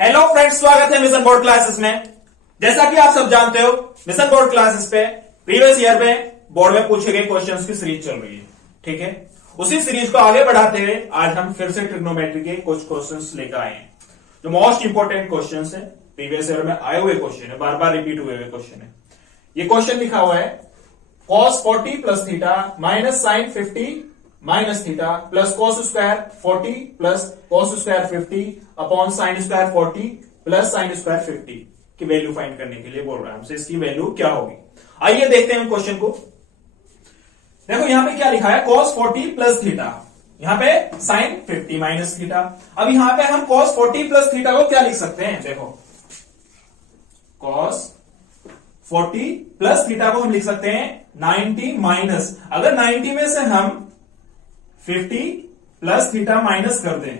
Hello friends, स्वागत है mission board classes में। जैसा कि आप सब जानते हो, मिशन बोर्ड क्लासेस पे प्रीवियस ईयर में बोर्ड में पूछे गए क्वेश्चंस की सीरीज चल रही है। ठीक है, उसी सीरीज को आगे बढ़ाते हुए आज हम फिर से ट्रिग्नोमेट्री के कुछ क्वेश्चंस लेकर आए हैं, जो मोस्ट इंपोर्टेंट क्वेश्चंस है। प्रीवियस ईयर में आए हुए क्वेश्चन है, बार बार रिपीट हुए क्वेश्चन है। ये क्वेश्चन लिखा हुआ है cos 40 plus theta minus sine 50 minus theta plus cos square 40 plus cos square 50 upon sine square 40 plus sine square 50 की वैल्यू फाइंड करने के लिए बोल रहा है हमसे। इसकी वैल्यू क्या होगी, आइए देखते हैं क्वेश्चन को। देखो यहां पे क्या लिखा है, cos 40 प्लस थीटा, यहां पे साइन 50 माइनस थीटा। अब यहां पे हम cos 40 प्लस थीटा को क्या लिख सकते हैं, देखो cos 40 प्लस थीटा को हम लिख सकते हैं 90 माइनस, अगर 90 में से हम 50 प्लस थीटा माइनस कर दें,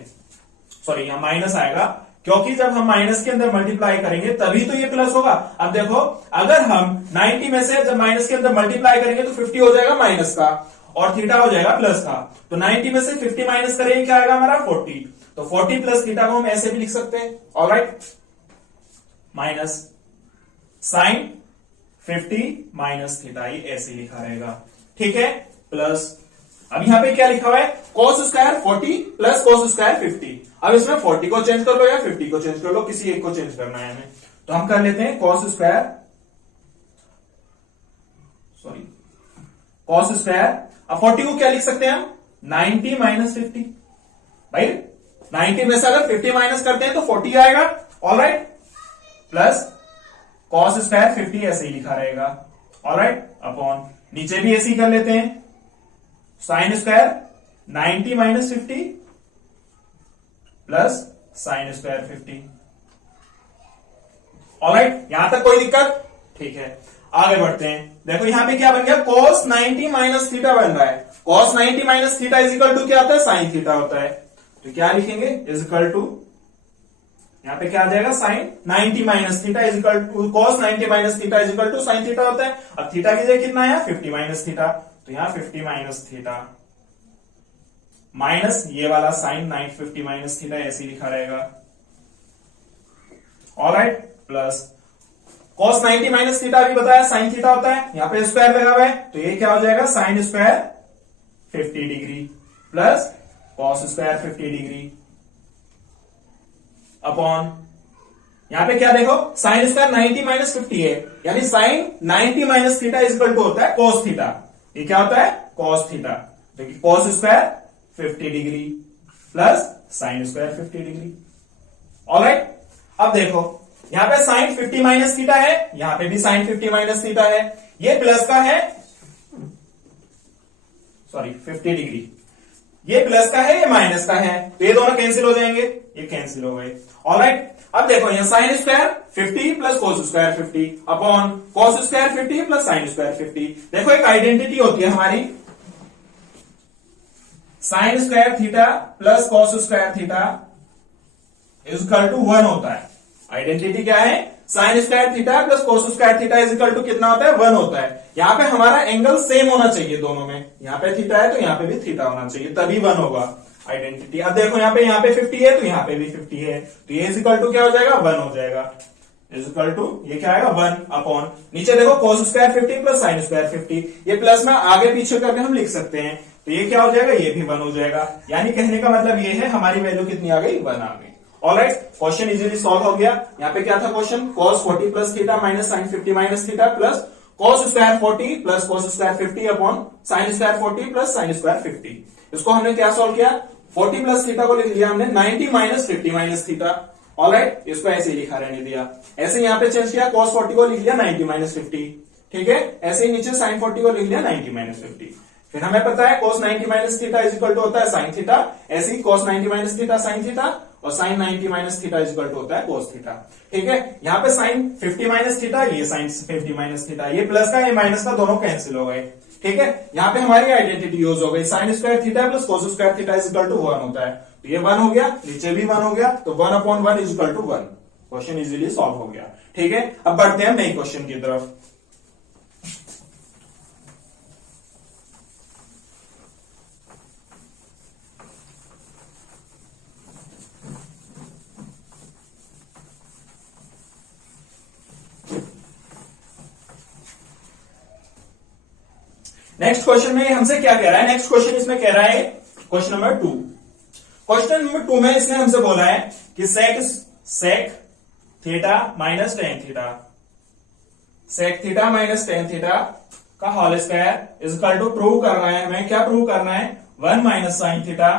सॉरी यहां माइनस आएगा क्योंकि जब हम माइनस के अंदर मल्टीप्लाई करेंगे तभी तो ये प्लस होगा। अब देखो अगर हम 90 में से जब माइनस के अंदर मल्टीप्लाई करेंगे तो 50 हो जाएगा माइनस का और थीटा हो जाएगा प्लस का। तो 90 में से 50 माइनस करेंगे क्या आएगा हमारा 40। तो 40 प्लस थीटा को हम ऐसे भी लिख सकते हैं, all right, minus sine 50 minus theta, ये ऐसे लिखा रहेगा। ठीक है, प्लस अब यहां पे क्या लिखा हुआ है, cos square 40 plus cos square 50। अब इसमें 40 को चेंज कर लो या 50 को चेंज कर लो, किसी एक को चेंज करना है हमें, तो हम कर लेते हैं cos square, sorry cos square. अब 40 को क्या लिख सकते हैं हम, 90 माइनस 50। भाई 90 में से अगर 50 माइनस करते हैं तो 40 आएगा, ऑलराइट, प्लस cos स्क्वायर 50 ऐसे ही लिखा रहेगा, ऑलराइट, अपॉन नीचे भी ऐसे ही कर लेते हैं, sine square 90 minus 50 plus sine square 50। Alright, यहां तक कोई दिक्कत, ठीक है, आगे बढ़ते हैं। देखो यहां पे क्या बन गया, cos 90 माइनस थीटा बन रहा है। cos 90 minus theta is equal to क्या होता है, साइन थीटा होता है। तो क्या लिखेंगे, इज इक्वल टू, यहां पे क्या आ जाएगा, sine 90 minus theta is equal to cos 90 minus theta is equal to sine theta होता है। अब थीटा की जगह कितना है, 50 माइनस थीटा, तो यहां 50 माइनस थीटा माइनस ये वाला साइन 950 माइनस थीटा ऐसे लिखा रहेगा, alright, plus cos 90 minus theta भी बताया साइन थीटा होता है, यहां पे स्क्वायर लगा हुआ है तो ये क्या हो जाएगा, sign square 50 degree plus cos square 50 degree upon, यहां पे क्या देखो, साइन स्क्वायर 90 माइनस 50 है, यानी sine 90 minus theta is equal to होता है cos थीटा। ये क्या होता है, cos थीटा, जो कि cos square 50 degree plus sine square 50 degree, alright. अब देखो यहां पे साइन 50 माइनस थीटा है, यहां पे भी साइन 50 माइनस थीटा है, ये प्लस का है, सॉरी 50 डिग्री, ये प्लस का है, ये माइनस का है, तो ये दोनों कैंसिल हो जाएंगे, ये कैंसिल हो गए, ऑलराइट। अब देखो यहां sine square 50 plus cos square 50 upon cos square 50 plus sine square 50। देखो एक आइडेंटिटी होती है हमारी, sine square theta plus cos square theta is equal to 1 होता है। आइडेंटिटी क्या है, sine square theta plus cos square theta is equal to कितना होता है, 1 होता है। यहां पे हमारा एंगल सेम होना चाहिए दोनों में, यहां पे थीटा है तो यहां पे भी थीटा होना चाहिए, तभी 1 होगा आइडेंटिटी। अब देखो यहां पे 50 है तो यहां पे भी 50 है, तो ये इज इक्वल टू क्या हो जाएगा, 1 हो जाएगा, इज इक्वल टू ये क्या आएगा 1 अपॉन, नीचे देखो cos square 50 plus sine square 50, ये प्लस में आगे पीछे करके हम लिख सकते हैं, तो ये क्या हो जाएगा, ये भी 1 हो जाएगा। यानी कहने का मतलब ये है हमारी वैल्यू कितनी आ गई, 1 आ गई, ऑलराइट। क्वेश्चन इजीली सॉल्व हो गया। यहाँ पे क्या था question, cos 40 plus theta minus sine 50 minus theta plus cos square 40 plus cos square 50 upon sine square 40 plus sine square 50। इसको हमने क्या सॉल्व किया, 40 प्लस थीटा को लिख लिया हमने 90 माइनस 50 माइनस थीटा, ऑलराइट, इसको ऐसे ही लिखा रहने दिया। ऐसे यहाँ पे चेंज किया, cos 40 को लिख लिया 90 माइनस 50, ठीक है, ऐसे ही नीचे साइन 40 को लिख लिया 90 माइनस 50। फिर हमें पता है cos 90 minus theta is equal to होता है साइन थीटा, ऐसे ही cos 90 minus theta sine theta और sine 90 minus theta is equal to होता है cos थीटा, ठीक है। यहाँ पे साइन 50 माइनस थीटा, ये साइन 50 माइनस थीटा, ये प्लस का ये माइनस का दोनों कैंसिल हो गए, ठीक है। यहाँ पे हमारी आइडेंटिटी यूज हो गई, sine square theta plus cos square theta is equal to 1 होता है, तो ये 1 हो गया, नीचे भी 1 हो गया, तो 1 upon 1 is equal to 1। Question easily solve हो गया, ठीक है। अब बढ़ते हैं नई क्वेश्चन की तरफ। नेक्स्ट क्वेश्चन में हमसे क्या कह रहा है, नेक्स्ट क्वेश्चन इसमें कह रहा है क्वेश्चन नंबर 2। क्वेश्चन नंबर 2 में इसने हमसे बोला है कि sec theta minus tan theta, sec theta minus tan theta का whole square is equal to prove करना है। हमें क्या प्रूव करना है, 1 minus sine theta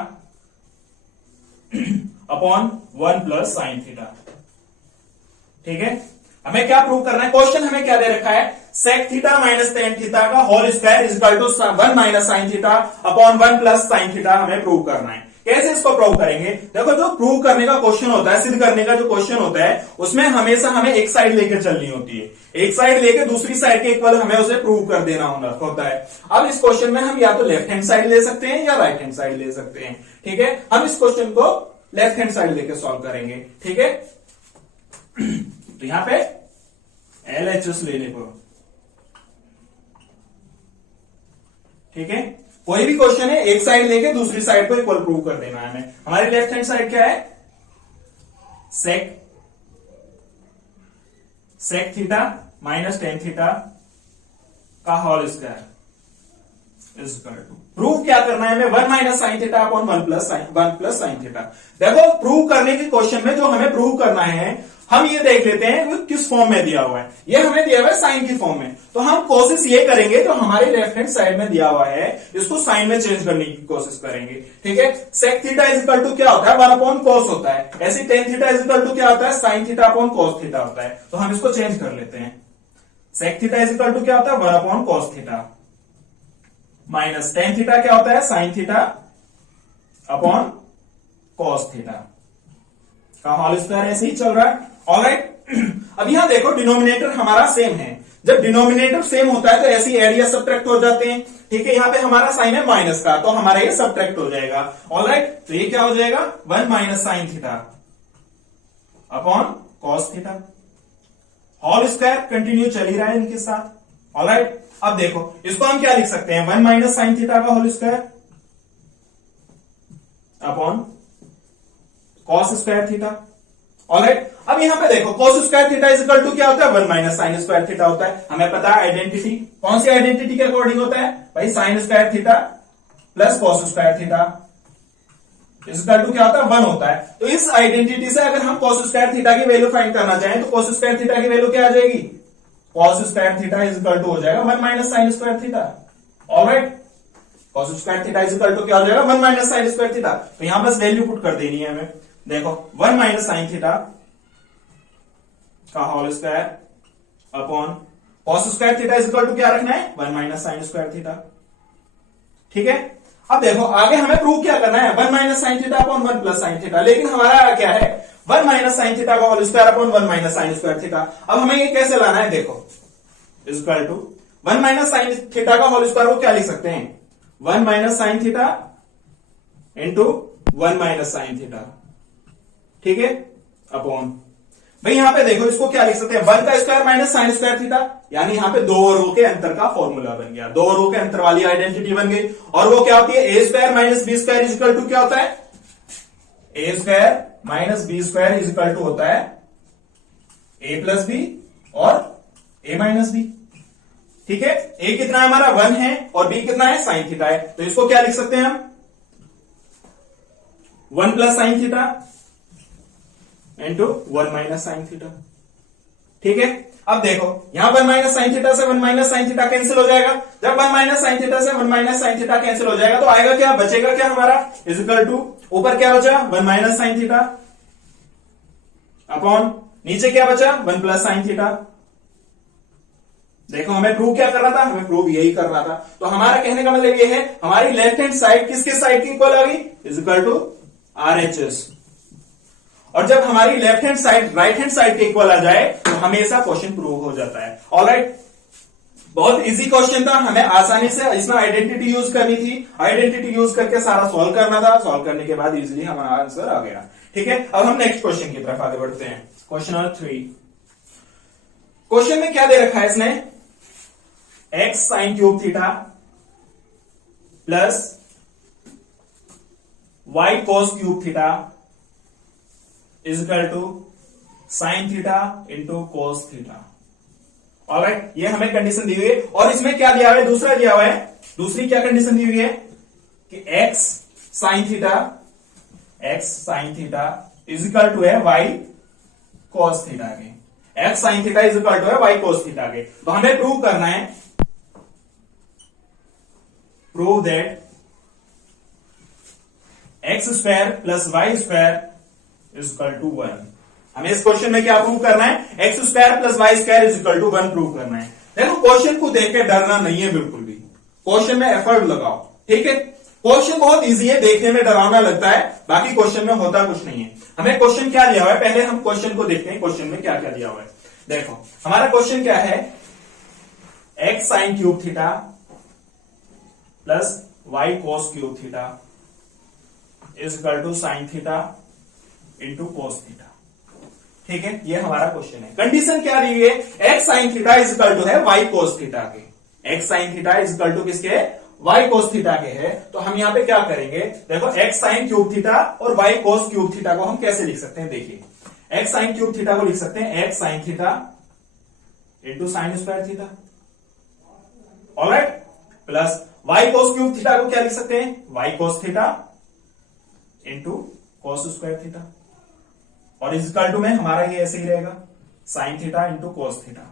upon 1 plus sine theta. ठीक है, हमें क्या प्रूव करना है, क्वेश्चन हमें क्या दे रखा है, sec theta minus tan theta का whole square is equal to 1 minus sine theta upon 1 plus sine theta हमें प्रूव करना है। कैसे इसको प्रूव करेंगे, देखो जो प्रूव करने का क्वेश्चन होता है, सिद्ध करने का जो क्वेश्चन होता है, उसमें हमेशा हमें एक साइड लेकर चलनी होती है, एक साइड लेके दूसरी साइड के इक्वल हमें उसे प्रूव कर देना होता है। अब इस क्वेश्चन में हम या तो लेफ्ट हैंड साइड ले सकते हैं या राइट हैंड साइड ले सकते हैं। ठीक है, हम इस क्वेश्चन को लेफ्ट हैंड साइड लेके सॉल्व करेंगे। ठीक है, तो यहां पे LHS लेने को, ठीक है, कोई भी क्वेश्चन है एक साइड लेके दूसरी साइड को इक्वल प्रूव कर देना है हमें। हमारी लेफ्ट हैंड साइड क्या है, sec theta minus tan theta का whole square is equal to, prove क्या करना है हमें, 1 minus sine theta upon 1 plus sine theta. देखो प्रूव करने के क्वेश्चन में जो हमें प्रूव करना है, हम ये देख लेते हैं वो किस फॉर्म में दिया हुआ है। ये हमें दिया हुआ है साइन की फॉर्म में, तो हम कोशिश ये करेंगे जो हमारे लेफ्ट हैंड साइड में दिया हुआ है इसको साइन में चेंज करने की कोशिश करेंगे। ठीक है, sec theta is equal to क्या होता है, 1 अपॉन कॉस होता है। ऐसे tan theta is equal to क्या होता है, sine theta upon cos theta होता है। तो हम इसको चेंज कर लेते हैं, sec theta is equal to क्या होता है, 1 upon cos theta minus tan theta क्या होता है, sine theta upon cos theta का होल स्क्वायर। ऐसे ही चल रहा है। ऑलराइट, अब यहां देखो डिनोमिनेटर हमारा सेम है, जब डिनोमिनेटर सेम होता है तो ऐसे ही एड या सब्ट्रैक्ट हो जाते हैं। ठीक है, यहां पे हमारा साइन है माइनस का, तो हमारा ये सब्ट्रैक्ट हो जाएगा। ऑलराइट, तो ये क्या हो जाएगा, 1 minus sine theta upon cos theta, whole square continue चल ही रहा है इनके साथ। ऑलराइट, अब देखो इसको हम क्या लिख सकते हैं, 1 माइनस साइन थीटा का whole square upon cos square theta. Alright, अब यहां पे देखो cos square theta is equal to क्या होता है, 1 माइनस साइन स्क्वायर थीटा होता है। हमें पता है आइडेंटिटी, कौन सी आइडेंटिटी के अकॉर्डिंग होता है भाई, sine square theta plus cos square theta is equal to क्या होता है, 1 होता है। तो इस आइडेंटिटी से अगर हम कॉस स्क्वायर थीटा की वैल्यू फाइंड करना चाहें तो कॉस स्क्वायर थीटा की वैल्यू क्या आ जाएगी, cos square theta is equal to हो जाएगा 1 minus sine square theta. Alright, cos square theta is equal to क्या हो जाएगा, 1 माइनस साइन स्क्वायर थीटा। तो यहां बस वैल्यू पुट कर देनी है हमें। देखो 1 माइनस साइन थीटा का whole square upon cos square theta is equal to क्या रखना है, 1 माइनस साइन स्क्वायर थीटा। ठीक है, अब देखो आगे हमें प्रूव क्या करना है, 1 minus sine theta upon 1 plus sine theta. लेकिन हमारा क्या है, 1 माइनस साइन थीटा का whole square upon 1 minus sine square theta. अब हमें ये कैसे लाना है, देखो is equal to 1 minus sine theta का होल स्क्वायर को क्या लिख सकते हैं, 1 minus sine theta into 1 minus sine theta. ठीक है, अपॉन भाई यहां पे देखो इसको क्या लिख सकते हैं, 1 का square minus sine square theta, यानी यहां पे दो रो के अंतर का फॉर्मूला बन गया, दो रो के अंतर वाली आइडेंटिटी बन गई। और वो क्या होती है, A square minus B square is equal to क्या होता है, A square minus B square is equal to होता है ए प्लस बी और ए माइनस बी। ठीक है, ए कितना है हमारा 1 है और बी कितना है साइन थीटा है, तो इसको क्या लिख सकते हैं हम, 1 plus sine theta into 1 minus sine theta. ठीक है, अब देखो यहां 1 माइनस साइन थीटा से 1 माइनस साइन थीटा कैंसिल हो जाएगा। जब 1 माइनस साइन थीटा से 1 माइनस साइन थीटा कैंसिल हो जाएगा तो आएगा क्या, बचेगा क्या हमारा, इज इक्वल टू ऊपर क्या बचा 1 माइनस साइन थीटा अपॉन नीचे क्या बचा 1 प्लस साइन थीटा। देखो हमें प्रूव क्या करना था, हमें प्रूव यही करना था। तो हमारा कहने का मतलब ये है, हमारी लेफ्ट हैंड साइड किसके साइड की इक्वल आ गई, इज इक्वल टू RHS। और जब हमारी left hand side right hand side के इक्वल आ जाए तो हमेशा क्वेश्चन प्रूव हो जाता है। ऑलराइट, बहुत इजी क्वेश्चन था, हमें आसानी से इसमें आइडेंटिटी यूज करनी थी, आइडेंटिटी यूज करके सारा सॉल्व करना था, सॉल्व करने के बाद इजीली हमारा आंसर आ गया। ठीक है, अब हम नेक्स्ट क्वेश्चन की तरफ आगे बढ़ते हैं। क्वेश्चन नंबर 3, क्वेश्चन में क्या दे रखा है इसने, x sine cube theta plus y cos cube theta is equal to sine theta into cos theta. Alright, ये हमें कंडीशन दी हुई है। और इसमें क्या दिया हुआ है, दूसरा दिया हुआ है, दूसरी क्या कंडीशन दी हुई है कि x sine theta is equal to है y cos थीटा के। x sine theta is equal to है y cos थीटा के। तो हमें प्रूव करना है, prove that x square plus Y square is equal to 1। हमें इस क्वेश्चन में क्या प्रूव करना है, x square plus Y square is equal to 1 prove करना है। देखो क्वेश्चन को देख के डरना नहीं है बिल्कुल भी, क्वेश्चन में एफर्ट लगाओ, ठीक है। क्वेश्चन बहुत इजी है, देखने में डरावना लगता है, बाकी क्वेश्चन में होता कुछ नहीं है। हमें क्वेश्चन क्या दिया हुआ है, पहले हम क्वेश्चन को देखते हैं, क्वेश्चन में क्या क्या दिया हुआ है। देखो हमारा क्वेश्चन क्या है, x sine cube theta plus y cos cube theta is equal to sine theta into cos theta, ठीक है। ये हमारा क्वेश्चन है। कंडीशन क्या दी है, x sine theta is equal to है वाई कोस थीटा के। X sine theta is equal to किसके, वाई कोस थीटा के है। तो हम यहां पे क्या करेंगे, देखो एक्स साइन क्यूब थीटा और वाई कोस क्यूब थीटा को हम कैसे लिख सकते हैं, देखिए एक्स साइन क्यूब थीटा को लिख सकते हैं x sine theta into sine square theta, alright, plus y cos cube theta को क्या लिख सकते हैं, y cos theta into cos square theta, और इज इक्वल टू में हमारा ये ऐसे ही रहेगा sine theta into cos theta,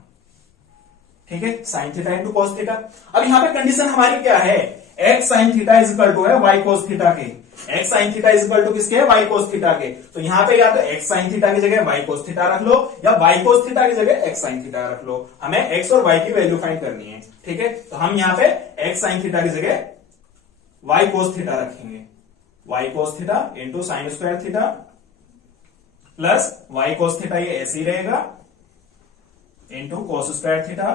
ठीक है, sine theta into cos theta. अब यहां पे कंडीशन हमारी क्या है, x sine theta is equal to है वाई कोस थीटा के। X sine theta is equal to किसके है, वाई कोस थीटा के। तो यहां पे या तो एक्स साइन थीटा की जगह वाई कोस थीटा रख लो, या वाई कोस थीटा की जगह एक्स साइन थीटा रख लो। हमें एक्स और वाई की वैल्यू फाइंड करनी है, ठीक है। तो हम यहां पे एक्स साइन थीटा की जगह वाई कोस थीटा रखेंगे, y cos theta into sine square theta plus y cos theta, ये ऐसे ही रहेगा इंटू कोस स्क्वायर थीटा,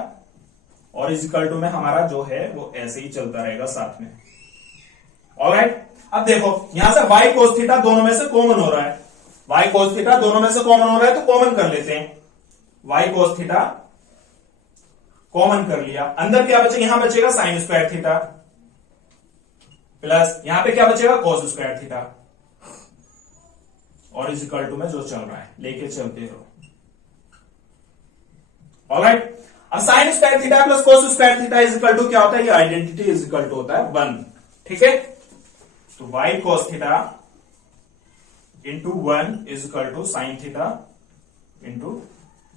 और इज इक्वल टू में हमारा जो है वो ऐसे ही चलता रहेगा साथ में, ऑलराइट। अब देखो यहां से y cos थीटा दोनों में से कॉमन हो रहा है, y cos थीटा दोनों में से कॉमन हो रहा है, तो कॉमन कर लेते हैं। y cos थीटा कॉमन कर लिया, अंदर क्या बचेगा, यहां बचेगा साइन स्क्वायर थीटा प्लस यहां पे क्या बचेगा cos स्क्वायर थीटा, और इज इक्वल टू में जो चल रहा है लेके चलते रहो, ऑलराइट। अब sine square theta plus cos square theta is equal to क्या होता है, ये आइडेंटिटी इज इक्वल टू होता है 1, ठीक है। तो y cos theta into 1 is equal to sine theta into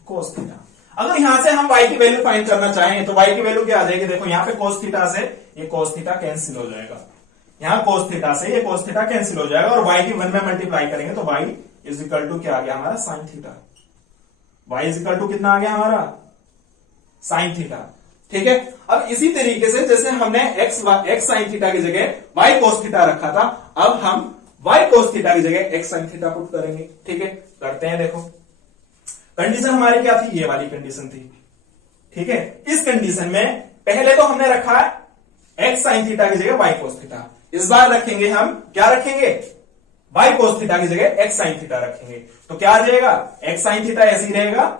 cos theta. अगर यहां से हम y की वैल्यू फाइंड करना चाहें तो y की वैल्यू क्या आ जाएगी, देखो यहां पे cos थीटा से ये cos थीटा कैंसिल हो जाएगा, यहां cos थीटा से ये cos थीटा कैंसिल हो जाएगा, और y की 1 में मल्टीप्लाई करेंगे तो y इज इक्वल टू क्या आ गया हमारा, sine theta. y is equal to कितना आ गया हमारा, साइन थीटा, ठीक है। अब इसी तरीके से जैसे हमने एक्स साइन थीटा की जगह वाई कोस थीटा रखा था, अब हम वाई कोस थीटा की जगह एक्स साइन थीटा पुट करेंगे, ठीक है। करते हैं, देखो कंडीशन हमारी क्या थी, ये वाली कंडीशन थी, ठीक है। इस कंडीशन में पहले तो हमने रखा है एक्स साइन थीटा की जगह वाई कोस थीटा, इस बार रखेंगे हम क्या रखेंगे, वाई कोस थीटा की जगह एक्स साइन थीटा रखेंगे। तो क्या आ जाएगा, एक्स साइन थीटा ऐसे ही रहेगा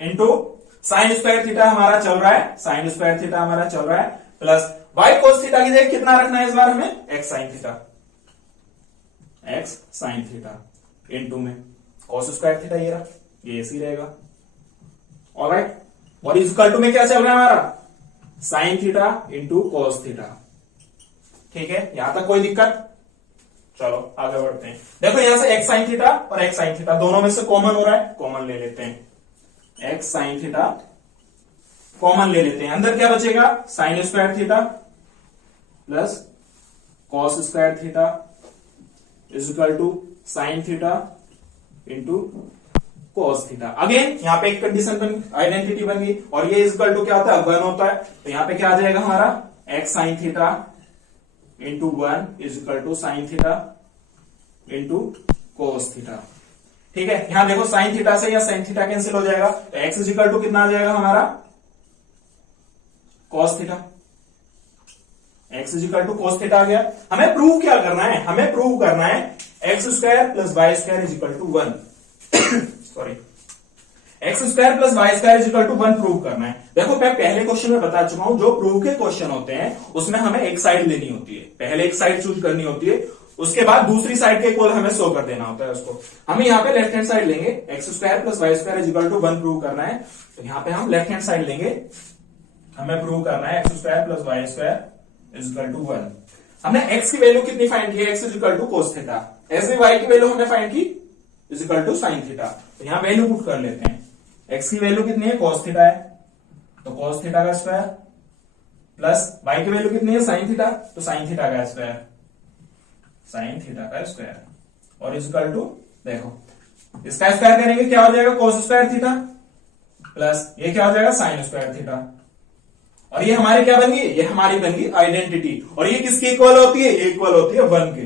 इंटू साइन स्क्वायर थीटा हमारा चल रहा है, साइन स्क्वायर थीटा हमारा चल रहा है, प्लस वाई कोस थीटा की जगह कितना रखना है इस बार हमें, x sine theta, x sine theta into में कोस स्क्वायर थीटा, ये रहा, ये ऐसे ही रहेगा, ऑलराइट। और इज इक्वल टू में क्या चल रहा है हमारा, sine theta into cos theta, ठीक है। यहां तक कोई दिक्कत, चलो आगे बढ़ते हैं। देखो यहां से एक्स साइन थीटा और एक्स साइन थीटा दोनों में से कॉमन हो रहा है, कॉमन ले लेते हैं, एक्स साइन थीटा कॉमन ले लेते हैं, अंदर क्या बचेगा, sine square theta plus cos square theta is equal to sine theta into cos theta. Again यहां पे एक कंडीशन बन, आइडेंटिटी बन गई, और ये इज इक्वल टू क्या होता है, 1 होता है। तो यहां पे क्या आ जाएगा हमारा, x sine theta into 1 is equal to sine theta into cos theta, ठीक है। यहां देखो साइन थीटा से या साइन थीटा कैंसिल हो जाएगा, तो एक्स इज इक्वल टू कितना आ जाएगा हमारा, cos theta, X is equal to cos theta आ गया। हमें प्रूव क्या करना है, हमें प्रूव करना है x square plus Y square is equal to 1 sorry, x square plus Y square is equal to 1 prove करना है। देखो मैं पहले क्वेश्चन में बता चुका हूं, जो प्रूव के क्वेश्चन होते हैं उसमें हमें एक साइड लेनी होती है, पहले एक साइड चूज करनी होती है, उसके बाद दूसरी साइड के इक्वल हमें शो कर देना होता है उसको। हम यहाँ पे लेफ्ट हैंड साइड लेंगे, x square plus Y square is equal to 1 prove करना है। तो यहाँ पे हम लेफ्ट हैंड साइड लेंगे, हमें प्रूव करना है x square plus Y square is equal to 1। हमने एक्स की वैल्यू कितनी फाइंड की है, x is equal to cos theta. ऐसे वाई की वैल्यू हमने फाइंड की is equal to sine theta. तो यहाँ वैल्यू पुट कर लेते हैं, एक्स की वैल्यू कितनी है, कोस थीटा है, तो कोस थीटा का स्क्वायर, प्लस वाई की वैल्यू कितनी है, साइन थीटा, तो साइन थीटा का स्क्वायर, साइन थीटा का स्क्वायर, और इज इक्वल टू, देखो इसका स्क्वायर करेंगे क्या हो जाएगा, कोस स्क्वायर थीटा, प्लस ये क्या हो जाएगा, साइन स्क्वायर थीटा। और ये हमारी क्या बन गई, ये हमारी बन गई आइडेंटिटी। और ये किसकी इक्वल होती है, ये इक्वल होती है 1 के।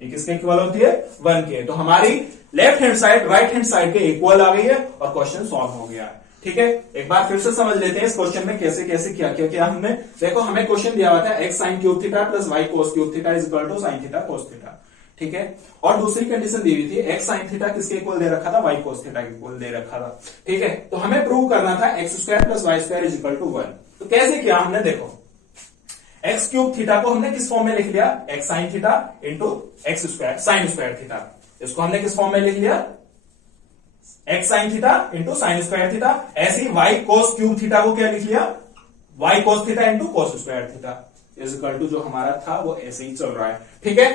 ये किसके इक्वल होती है, 1 के। तो हमारी left hand side right hand side के इक्वल आ गई है और क्वेश्चन सॉल्व हो गया। ठीक है, एक बार फिर से समझ लेते हैं इस क्वेश्चन में कैसे कैसे क्या क्या किया हमने। देखो हमें क्वेश्चन दिया हुआ था x sine cube theta plus y cos cube theta is equal to sine theta cos theta. ठीक है, और दूसरी कंडीशन दी हुई थी एक्स साइन थीटा किसके इक्वल दे रखा था, वाई कोस थीटा के इक्वल दे रखा था। ठीक है, तो हमें प्रूव करना था x square plus Y square is equal to 1। तो कैसे किया हमने, देखो एक्स क्यूब थीटा को हमने किस फॉर्म में लिख लिया, x sine theta into x square sine square theta. इसको हमने किस फॉर्म में लिख लिया, x sine theta into sine square theta. ऐसे ही वाई कोस क्यूब थीटा को क्या लिख लिया, y cos theta into cos square theta is equal to जो हमारा था वो ऐसे ही चल रहा है। ठीक है,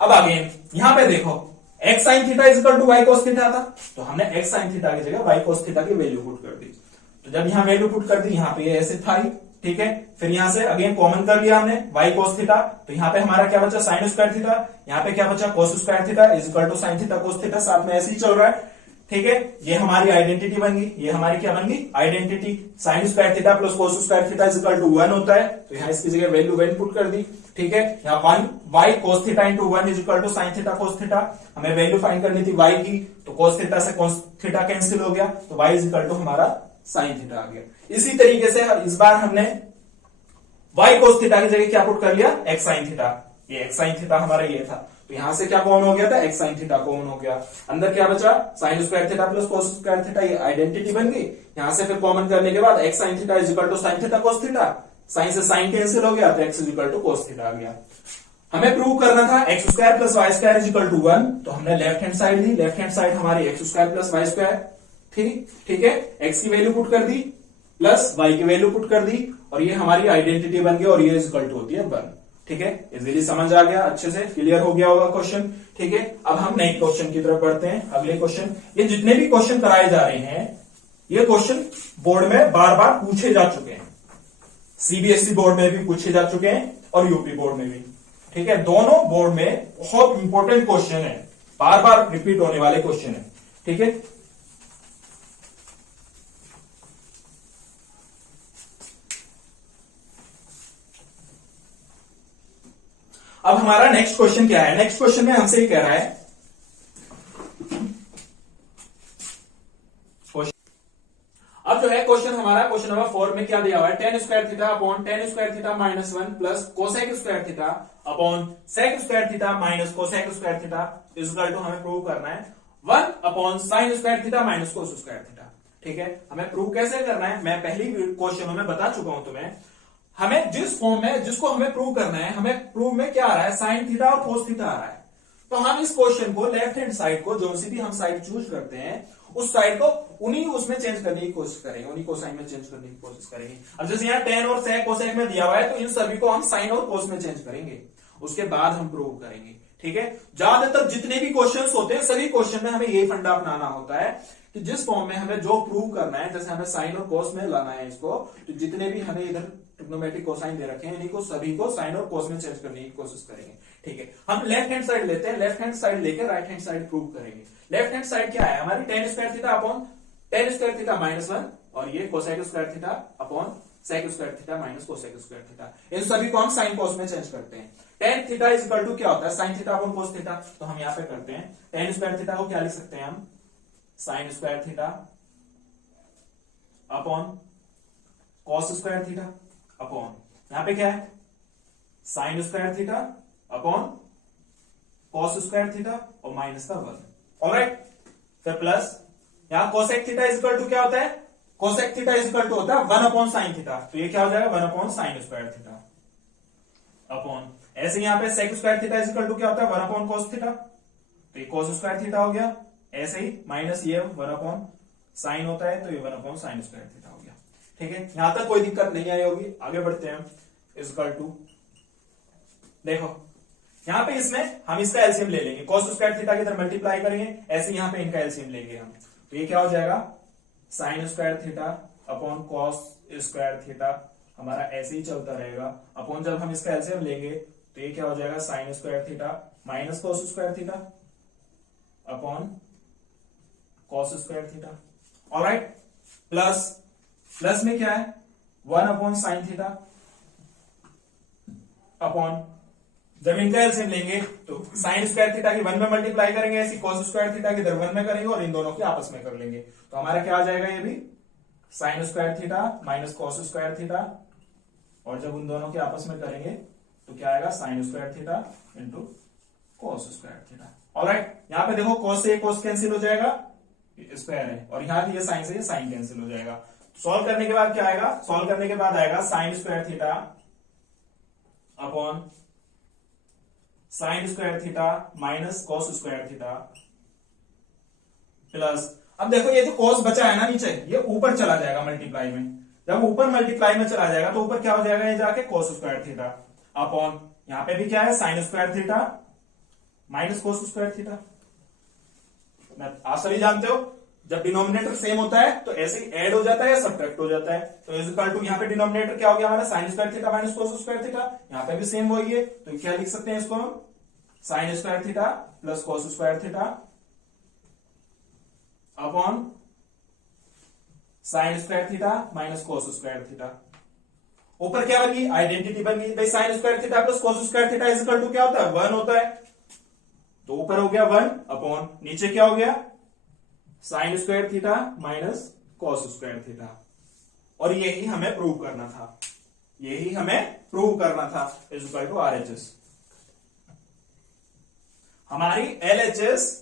अब आगे यहां पे देखो x sine theta is equal to y cos theta था, तो हमने एक्स साइन थीटा की जगह वाई कोस थीटा की वैल्यू पुट कर दी। तो जब यहां वैल्यू पुट कर दी, यहां पे ये ऐसे था ही। ठीक है, फिर यहां से अगेन कॉमन कर लिया हमने वाई कोस थीटा, तो यहां पे हमारा क्या बचा, साइन स्क्वायर थीटा, यहां पे क्या बचा, cos square theta is equal to sine theta cos theta, साथ में ऐसे ही चल रहा है। ठीक है, ये हमारी आइडेंटिटी बन गई, ये हमारी क्या बन गई, identity. Sine square theta plus cos square theta is equal to 1 होता है, तो यहां इसकी जगह वैल्यू 1 पुट कर दी। ठीक है, यहाँ 1 y cos theta into 1 is equal to sine theta cos theta. हमें वैल्यू फाइंड करनी थी वाई की, तो कोस थीटा से कोस थीटा कैंसिल हो गया, तो वाई इज इक्वल टू हमारा साइन थीटा आ गया। इसी तरीके से इस बार हमने वाई कोस थीटा की जगह क्या पुट कर लिया, एक्स साइन थीटा। ये एक्स साइन थीटा हमारा ये था, तो यहां से क्या कॉमन हो गया था, एक्स साइन थीटा कॉमन हो गया। अंदर क्या बचा, sine square theta plus cos square theta, ये आइडेंटिटी बन गई। यहां से फिर कॉमन करने के बाद X sine theta is equal to sine theta cos theta, sine से साइन कैंसिल हो गया, तो X is equal to cos theta आ गया। हमें प्रूव करना था x square plus Y square is equal to 1, तो हमने लेफ्ट हैंड साइड ली, लेफ्ट हैंड साइड हमारी x square plus Y square थी। ठीक है, एक्स की वैल्यू पुट कर दी प्लस वाई की वैल्यू पुट कर दी, और ये हमारी आइडेंटिटी बन गई, और ये इज इक्वल टू होती है 1। ठीक है, इजीली समझ आ गया, अच्छे से क्लियर हो गया होगा क्वेश्चन। ठीक है, अब हम नेक्स्ट क्वेश्चन की तरफ बढ़ते हैं। अगले क्वेश्चन, ये जितने भी क्वेश्चन कराए जा रहे हैं ये क्वेश्चन बोर्ड में बार बार पूछे जा चुके हैं, सीबीएसई बोर्ड में भी पूछे जा चुके हैं और यूपी बोर्ड में भी। ठीक है, दोनों बोर्ड में बहुत इंपॉर्टेंट क्वेश्चन है, बार बार रिपीट होने वाले क्वेश्चन है। ठीक है, अब हमारा नेक्स्ट क्वेश्चन क्या है, नेक्स्ट क्वेश्चन में हमसे ये कह रहा है, अब जो है क्वेश्चन हमारा क्वेश्चन नंबर 4 में क्या दिया हुआ है, tan square theta upon tan square theta minus 1 plus cosec square theta upon sec square theta minus cosec square theta is equal to, हमें प्रूव करना है 1 upon sine square theta minus cos square theta. ठीक है, हमें prove कैसे करना है, मैं पहली क्वेश्चनों में बता चुका हूं तुम्हें। हमें जिस फॉर्म में जिसको हमें प्रूव करना है, हमें प्रूव में क्या आ रहा है, साइन थीटा और कोस थीटा आ रहा है। तो हम इस क्वेश्चन को लेफ्ट हैंड साइड को जो सी भी हम साइड चूज करते हैं उस साइड को उन्हीं उसमें चेंज करने की कोशिश करेंगे, उन्हीं को साइन में चेंज करने की कोशिश करेंगे। अब जैसे यहाँ टेन और सेक कोसेक में दिया हुआ है, तो इन सभी को हम साइन और कोस में चेंज करेंगे, उसके बाद हम प्रूव करेंगे। ठीक है, ज्यादातर जितने भी क्वेश्चंस होते हैं सभी क्वेश्चन में हमें यही फंडा अपनाना होता है कि जिस फॉर्म में हमें जो प्रूव करना है, जैसे हमें साइन और कोस में लाना है इसको, तो जितने भी हमें इधर ट्रिग्नोमेट्रिक कोसाइन दे रखे हैं इन्हीं को सभी को साइन और कोस में चेंज करने की कोशिश करेंगे। ठीक है, हम लेफ्ट हैंड साइड लेते हैं, लेफ्ट हैंड साइड लेकर राइट हैंड साइड प्रूव करेंगे। लेफ्ट हैंड साइड क्या है हमारी, tan square theta upon tan square theta minus 1, और ये cosec square theta upon sec square theta minus cosec square theta, इन सभी को हम साइन कोस में चेंज करते हैं। Tan theta is equal to क्या होता है, sine theta upon cos theta, तो हम यहां पे करते हैं टेन स्क्वायर थीटा को क्या लिख सकते हैं हम, sine square theta upon cos square theta upon यहां पे क्या है, sine square theta upon cos square theta और माइनस का 1। ऑलराइट, फिर प्लस यहां cosec theta is equal to क्या होता है, cosec theta is equal to होता है 1 अपॉन साइन थीटा, तो ये क्या हो जाएगा 1 upon sine square theta upon ऐसे यहां पे sec square theta is equal to क्या होता है 1 अपॉन कॉस थीटा, तो ये कॉस स्क्वायर थीटा हो गया। ऐसे ही माइनस ये 1 अपॉन साइन होता है तो ये 1 अपॉन साइन स्क्वायर थीटा हो गया। ठीक है, यहां तक कोई दिक्कत नहीं आई होगी। आगे बढ़ते हैं। इज इक्वल टू देखो यहां पे इसमें हम इसका एलसीएम ले लेंगे, कॉस स्क्वायर थीटा की तरफ मल्टीप्लाई करेंगे, ऐसे यहां पे इनका एलसीएम लेंगे हम, तो ये क्या हो जाएगा sign square theta upon cos square theta, हमारा ऐसे ही चलता रहेगा। अपॉन जब हम इसका एलसीएम लेंगे तो ये क्या हो जाएगा sign square theta minus cos square theta upon cos square theta. Alright, plus में क्या है 1 अपॉन साइन थीटा अपॉन जब इनका एलसीएम लेंगे तो साइन स्क्वायर थीटा की 1 में मल्टीप्लाई करेंगे, ऐसी कॉस स्क्वायर थीटा की इधर 1 में करेंगे और इन दोनों की आपस में कर लेंगे, तो हमारा क्या आ जाएगा ये भी sign square theta minus cos square theta, और जब उन दोनों के आपस में करेंगे तो क्या आएगा sign square theta into cos square theta. Alright, यहां पे देखो कॉस से कॉस कैंसिल हो जाएगा, स्क्वायर है, और यहां ये साइन से ये साइन कैंसिल हो जाएगा। सॉल्व करने के बाद क्या आएगा, सॉल्व करने के बाद आएगा sign square theta upon sine square theta minus cos square theta plus, अब देखो ये जो कॉस बचा है ना नीचे, ये ऊपर चला जाएगा मल्टीप्लाई में, जब ऊपर मल्टीप्लाई में चला जाएगा तो ऊपर क्या हो जाएगा ये जाके कॉस स्क्वायर थीटा अपॉन यहां पे भी क्या है sine square theta minus cos square theta. आप सभी जानते हो जब डिनोमिनेटर सेम होता है तो ऐसे ही ऐड हो जाता है या सब्ट्रैक्ट हो जाता है, तो इज इक्वल टू यहाँ पे डिनोमिनेटर क्या हो गया हमारा sine square theta minus cos square theta, यहाँ पे भी सेम वही है, तो क्या लिख सकते हैं इसको हम sine square theta plus cos square theta upon sine square theta minus cos square theta. ऊपर क्या बन गई आइडेंटिटी बन गई भाई, sine square theta plus cos square theta is equal to क्या होता है 1 होता है, तो ऊपर हो गया 1 अपॉन नीचे क्या हो गया sign square theta minus cos square theta, और यही हमें प्रूव करना था, यही हमें प्रूव करना था इज इक्वल टू RHS। हमारी LHS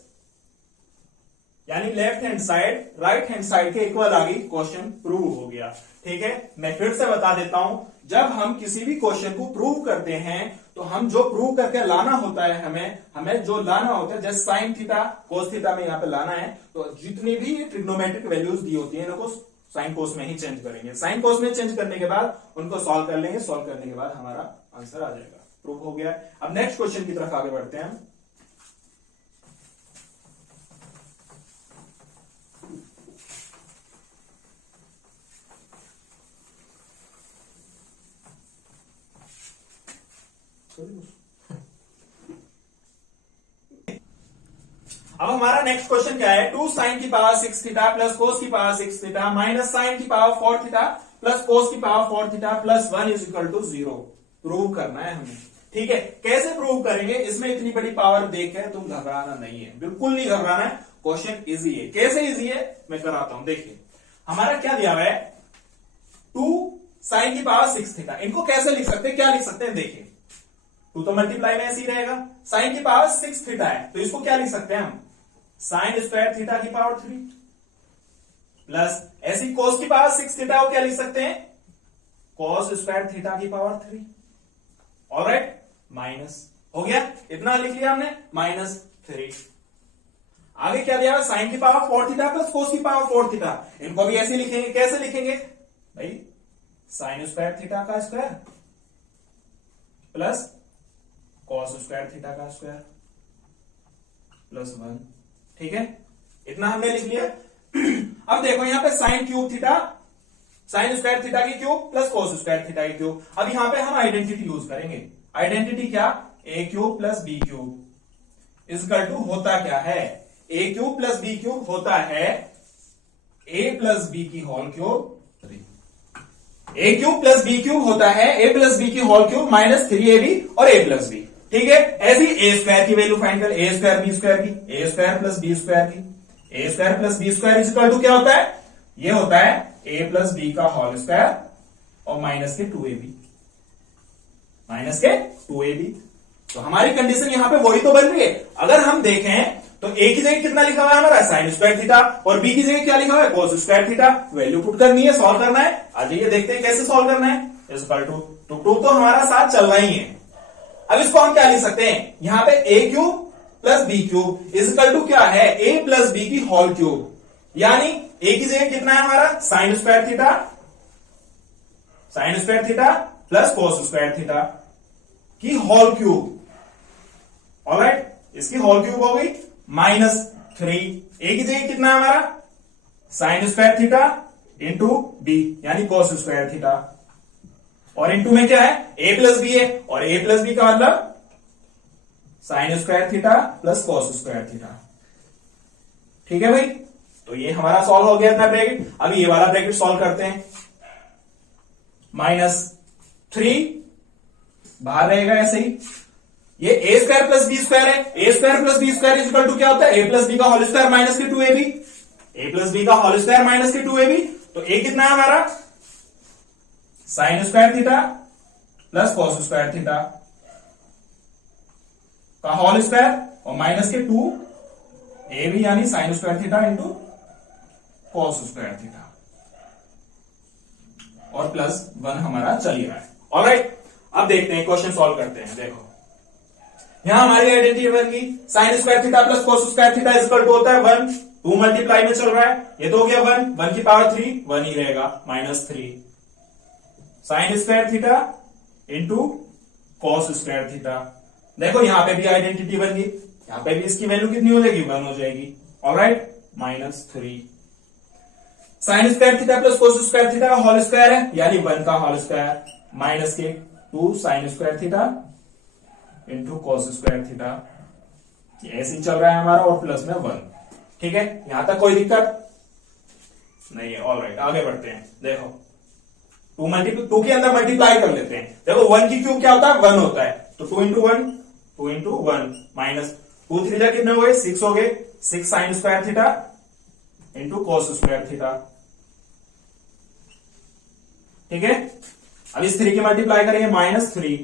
यानी left hand side right hand side के इक्वल आ गई, क्वेश्चन प्रूव हो गया। ठीक है, मैं फिर से बता देता हूं, जब हम किसी भी क्वेश्चन को प्रूव करते हैं तो हम जो प्रूव करके लाना होता है हमें जो लाना होता है, जैसे साइन थीटा कोस थीटा में यहां पे लाना है, तो जितनी भी ट्रिग्नोमेट्रिक वैल्यूज दी होती है इनको साइन कोस में ही चेंज करेंगे, साइन कोस में चेंज करने के बाद उनको सॉल्व कर लेंगे, सॉल्व करने के बाद हमारा आंसर आ जाएगा, प्रूव हो गया। अब नेक्स्ट क्वेश्चन की तरफ आगे बढ़ते हैं। अब हमारा नेक्स्ट क्वेश्चन क्या है, 2 साइन की पावर 6 थीटा प्लस कोस की पावर 6 थीटा माइनस साइन की पावर 4 थीटा प्लस कोस की power 4 theta plus 1 is equal to 0 prove करना है हमें। ठीक है, कैसे प्रूव करेंगे, इसमें इतनी बड़ी पावर देकर तुम घबराना नहीं है, बिल्कुल नहीं घबराना है, क्वेश्चन इजी है। कैसे इजी है मैं कराता हूं, देखिए हमारा क्या दिया हुआ है 2 साइन की पावर 6 थीटा, इनको कैसे लिख सकते हैं, क्या लिख सकते हैं, देखिए 2 तो मल्टीप्लाई में ऐसे ही रहेगा, साइन की पावर 6 थीटा है तो इसको क्या लिख सकते हैं हम साइन स्क्वायर थीटा की पावर 3 प्लस ऐसी कोस की पावर 6 थीटा को क्या लिख सकते हैं कॉस स्क्वायर थीटा की पावर 3। ऑलराइट, माइनस हो गया, इतना लिख लिया हमने -3। आगे क्या दिया साइन की पावर 4 थीटा प्लस कोस की पावर 4 थीटा, इनको भी ऐसे लिखेंगे, कैसे लिखेंगे भाई साइन स्क्वायर थीटा का square plus cos square theta का स्क्वायर प्लस 1। ठीक है, इतना हमने लिख लिया। अब देखो यहां पे sine cube theta sine square theta की cube plus cos square theta की क्यूब, अब यहां पे हम आइडेंटिटी यूज करेंगे, आइडेंटिटी क्या A cube plus B cube equal to होता क्या है, A cube plus B cube होता है ए प्लस बी की whole cube, A cube plus B cube होता है ए प्लस बी की होल क्यूब माइनस 3ab और a प्लस बी। ठीक है, ऐसी ए स्क्वायर की वैल्यू फाइंड कर, ए स्क्वायर बी स्क्वायर की, A square plus B square की, A square plus B square is equal to क्या होता है, ये होता है ए प्लस बी का होल स्क्वायर और माइनस के 2ab, माइनस के 2ab। तो हमारी कंडीशन यहां पे वही तो बन रही है। अगर हम देखें तो ए की जगह कितना लिखा हुआ है हमारा साइन स्क्वायर थीटा और बी की जगह क्या लिखा हुआ है cos square theta, value put करनी है, सॉल्व करना है। आ जाइए देखते हैं कैसे सॉल्व करना है। इज इक्वल टू 2 तो हमारा साथ चल रहा ही है, अब इसको हम क्या लिख सकते हैं, यहां पे A cube plus B cube is equal to क्या है, ए प्लस बी की होल क्यूब, यानी ए की जगह कितना है हमारा sine square theta, sine square theta plus cos square theta की होल क्यूब। ऑलराइट, इसकी होल क्यूब हो गई -3। ए की जगह कितना है हमारा sine square theta into B यानी कोस स्क्वायर थीटा, और इंटू में क्या है ए प्लस बी है, और ए प्लस बी का मतलब sign square theta plus cos square theta. ठीक है भाई, तो ये हमारा सॉल्व हो गया इतना ब्रैकेट। अब ये वाला ब्रैकेट सॉल्व करते हैं, -3 बाहर रहेगा ऐसे ही, ये A square plus B square है, A square plus B square is equal to क्या होता है, ए प्लस बी का होल स्क्वायर माइनस के 2ab, ए प्लस बी का होल स्क्वायर माइनस के 2ab, तो ए कितना है हमारा sine square theta plus cos square theta का होल स्क्वायर और माइनस के 2ab यानी sine square theta into cos square theta, और +1 हमारा चल ही रहा है। ऑलराइट, अब देखते हैं क्वेश्चन सॉल्व करते हैं। देखो यहां हमारी आइडेंटिटी बन गई, sine square theta plus cos square theta is equal to होता है 1, 2 मल्टीप्लाई में चल रहा है, ये तो हो गया 1 की पावर 3 1 ही रहेगा -3 sign square theta into cos square theta. देखो यहां पे भी आइडेंटिटी बन गई, यहां पे भी इसकी वैल्यू कितनी हो जाएगी 1 हो जाएगी। Alright, -3 sign square theta plus cos square theta का होल स्क्वायर है यानी 1 का होल स्क्वायर माइनस के 2 sign square theta into cos square theta, ऐसे ही चल रहा है हमारा, और प्लस में 1। ठीक है, यहां तक कोई दिक्कत नहीं है। ऑलराइट, आगे बढ़ते हैं। देखो 2 के अंदर मल्टीप्लाई कर लेते हैं। देखो 1 की क्यूब क्या होता है 1 होता है, तो 2 इंटू 1 माइनस 2 3 जा कितने हो गए 6 हो गए, 6 sign square theta into cos square theta. ठीक है, अब इस 3 की मल्टीप्लाई करेंगे -3,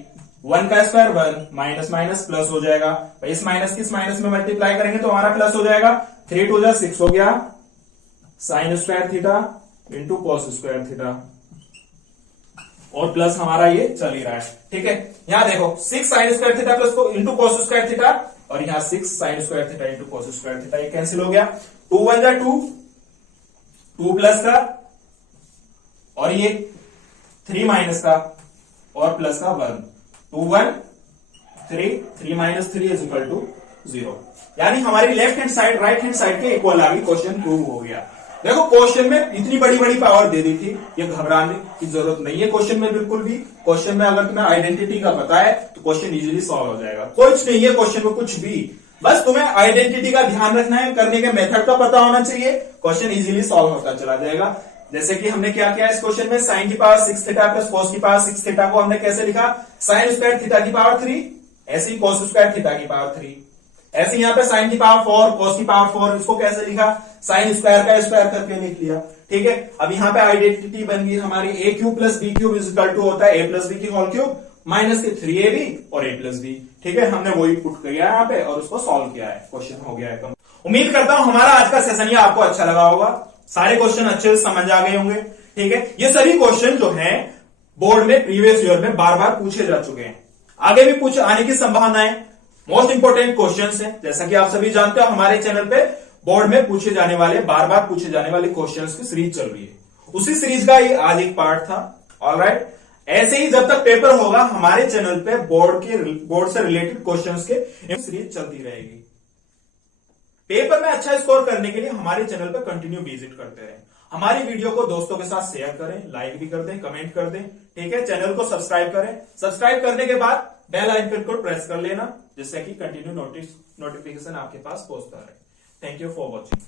1 का स्क्वायर 1 माइनस माइनस प्लस हो जाएगा, इस माइनस की इस माइनस में मल्टीप्लाई करेंगे तो हमारा प्लस हो जाएगा, 3 2 जा 6 हो गया sign square theta into cos square theta, और प्लस हमारा ये चल ही रहा है। ठीक है, यहां देखो 6 sign square theta plus into cos square theta, और यहां 6 sign square theta into cos square theta, ये कैंसिल हो गया, 2 1 जा 2 प्लस का, और ये 3 माइनस का, और प्लस का 1, 2 1 3 माइनस 3 इज इक्वल टू 0, यानी हमारी left hand side right hand side के इक्वल आ गई। क्वेश्चन प्रूव हो गया। देखो क्वेश्चन में इतनी बड़ी बड़ी पावर दे दी थी, ये घबराने की जरूरत नहीं है क्वेश्चन में, बिल्कुल भी। क्वेश्चन में अगर तुम्हें आइडेंटिटी का पता है तो क्वेश्चन इजीली सॉल्व हो जाएगा। कुछ नहीं है क्वेश्चन में, कुछ भी, बस तुम्हें आइडेंटिटी का ध्यान रखना है, करने के मेथड का पता होना चाहिए, क्वेश्चन इजीली सॉल्व होता चला जाएगा। जैसे कि हमने क्या किया इस क्वेश्चन में, साइन की पावर 6 थीटा प्लस कॉस की पावर 6 थीटा को हमने कैसे लिखा, साइन स्क्वायर थीटा की पावर 3, ऐसे ही कॉस स्क्वायर थीटा की पावर 3, ऐसे यहाँ पे साइन की पावर 4 कॉस की पावर 4, इसको कैसे लिखा, साइन स्क्वायर का स्क्वायर करके लिख लिया। ठीक है, अब यहाँ पे आइडेंटिटी बन गई हमारी, A cube plus B cube is equal to होता है ए प्लस बी की होल क्यूब माइनस के 3ab और ए प्लस बी। ठीक है, हमने वही पुट किया यहाँ पे और उसको सॉल्व किया है, क्वेश्चन हो गया है। उम्मीद करता हूं हमारा आज का सेशन ये आपको अच्छा लगा होगा, सारे क्वेश्चन अच्छे से समझ आ गए होंगे। ठीक है, ये सभी क्वेश्चन जो है बोर्ड में प्रीवियस ईयर में बार बार पूछे जा चुके हैं, आगे भी पूछ आने की संभावना है। मोस्ट इंपोर्टेंट क्वेश्चंस हैं, जैसा कि आप सभी जानते हो हमारे चैनल पे बोर्ड में पूछे जाने वाले बार बार पूछे जाने वाले क्वेश्चंस की सीरीज चल रही है, उसी सीरीज का ये आज एक पार्ट था। ऑलराइट, ऐसे ही जब तक पेपर होगा हमारे चैनल पे बोर्ड से रिलेटेड क्वेश्चंस के सीरीज चलती रहेगी। पेपर में अच्छा स्कोर करने के लिए हमारे चैनल पर कंटिन्यू विजिट करते रहें, हमारी वीडियो को दोस्तों के साथ शेयर करें, लाइक भी कर दें, कमेंट कर दें। ठीक है, चैनल को सब्सक्राइब करें, सब्सक्राइब करने के बाद बेल आइकन को प्रेस कर लेना, जिससे कि कंटिन्यू नोटिफिकेशन आपके पास पहुंचता रहे। Thank you for watching.